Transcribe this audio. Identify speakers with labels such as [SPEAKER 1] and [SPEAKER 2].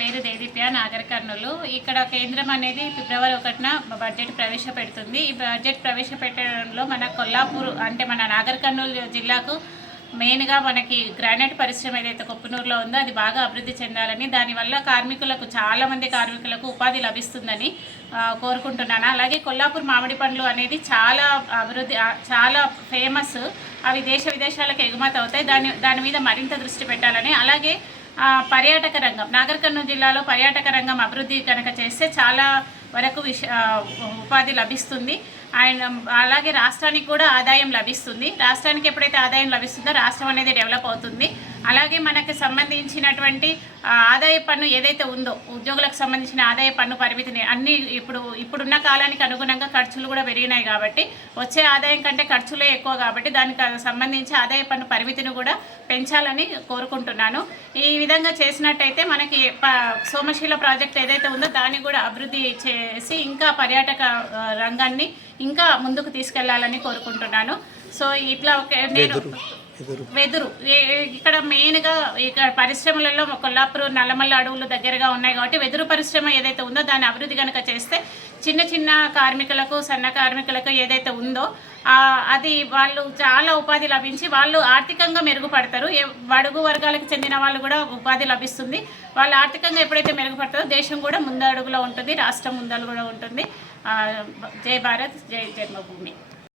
[SPEAKER 1] పేరు దేదీప్య నాగర్ ఇక్కడ కేంద్రం అనేది ఫిబ్రవరి ఒకటిన బడ్జెట్ ప్రవేశపెడుతుంది. ఈ బడ్జెట్ ప్రవేశపెట్టడంలో మన కొల్లాపూర్ అంటే మన నాగరకర్నూలు జిల్లాకు మెయిన్గా మనకి గ్రానైట్ పరిశ్రమ ఏదైతే కొప్పునూరులో ఉందో అది బాగా అభివృద్ధి చెందాలని దానివల్ల కార్మికులకు చాలామంది కార్మికులకు ఉపాధి లభిస్తుందని కోరుకుంటున్నాను. అలాగే కొల్లాపూర్ మామిడి పండ్లు అనేది చాలా అభివృద్ధి చాలా ఫేమస్. అవి దేశ విదేశాలకు ఎగుమతి అవుతాయి. దాని దాని మీద మరింత దృష్టి పెట్టాలని. అలాగే పర్యాటక రంగం. నాగర్ కర్నూలు జిల్లాలో పర్యాటక రంగం అభివృద్ధి కనుక చేస్తే చాలా వరకు విష ఉపాధి లభిస్తుంది. అండ్ అలాగే రాష్ట్రానికి కూడా ఆదాయం లభిస్తుంది. రాష్ట్రానికి ఎప్పుడైతే ఆదాయం లభిస్తుందో రాష్ట్రం అనేది డెవలప్ అవుతుంది. అలాగే మనకి సంబంధించినటువంటి ఆదాయ పన్ను ఏదైతే ఉందో ఉద్యోగులకు సంబంధించిన ఆదాయ పన్ను పరిమితిని అన్ని ఇప్పుడు ఇప్పుడున్న కాలానికి అనుగుణంగా ఖర్చులు కూడా పెరిగినాయి కాబట్టి వచ్చే ఆదాయం కంటే ఖర్చులే ఎక్కువ కాబట్టి దానికి సంబంధించి ఆదాయ పన్ను పరిమితిని కూడా పెంచాలని కోరుకుంటున్నాను. ఈ విధంగా చేసినట్టయితే మనకి సోమశీల ప్రాజెక్ట్ ఏదైతే ఉందో దాన్ని కూడా అభివృద్ధి చేసి ఇంకా పర్యాటక రంగాన్ని ఇంకా ముందుకు తీసుకెళ్ళాలని కోరుకుంటున్నాను. సో ఇట్లా ఒక నేను వెదురు. ఇక్కడ మెయిన్గా ఇక్కడ పరిశ్రమలలో కొల్లాపూర్ నల్లమల్ల అడవులు దగ్గరగా ఉన్నాయి కాబట్టి వెదురు పరిశ్రమ ఏదైతే ఉందో దాని అభివృద్ధి కనుక చేస్తే చిన్న చిన్న కార్మికులకు సన్న కార్మికులకు ఏదైతే ఉందో అది వాళ్ళు చాలా ఉపాధి లభించి వాళ్ళు ఆర్థికంగా మెరుగుపడతారు. బడుగు వర్గాలకు చెందిన వాళ్ళు కూడా ఉపాధి లభిస్తుంది. వాళ్ళు ఆర్థికంగా ఎప్పుడైతే మెరుగుపడతారో దేశం కూడా ముందడుగులో ఉంటుంది రాష్ట్రం ముందడుగులో ఉంటుంది. జై భారత్ జై జన్మభూమి.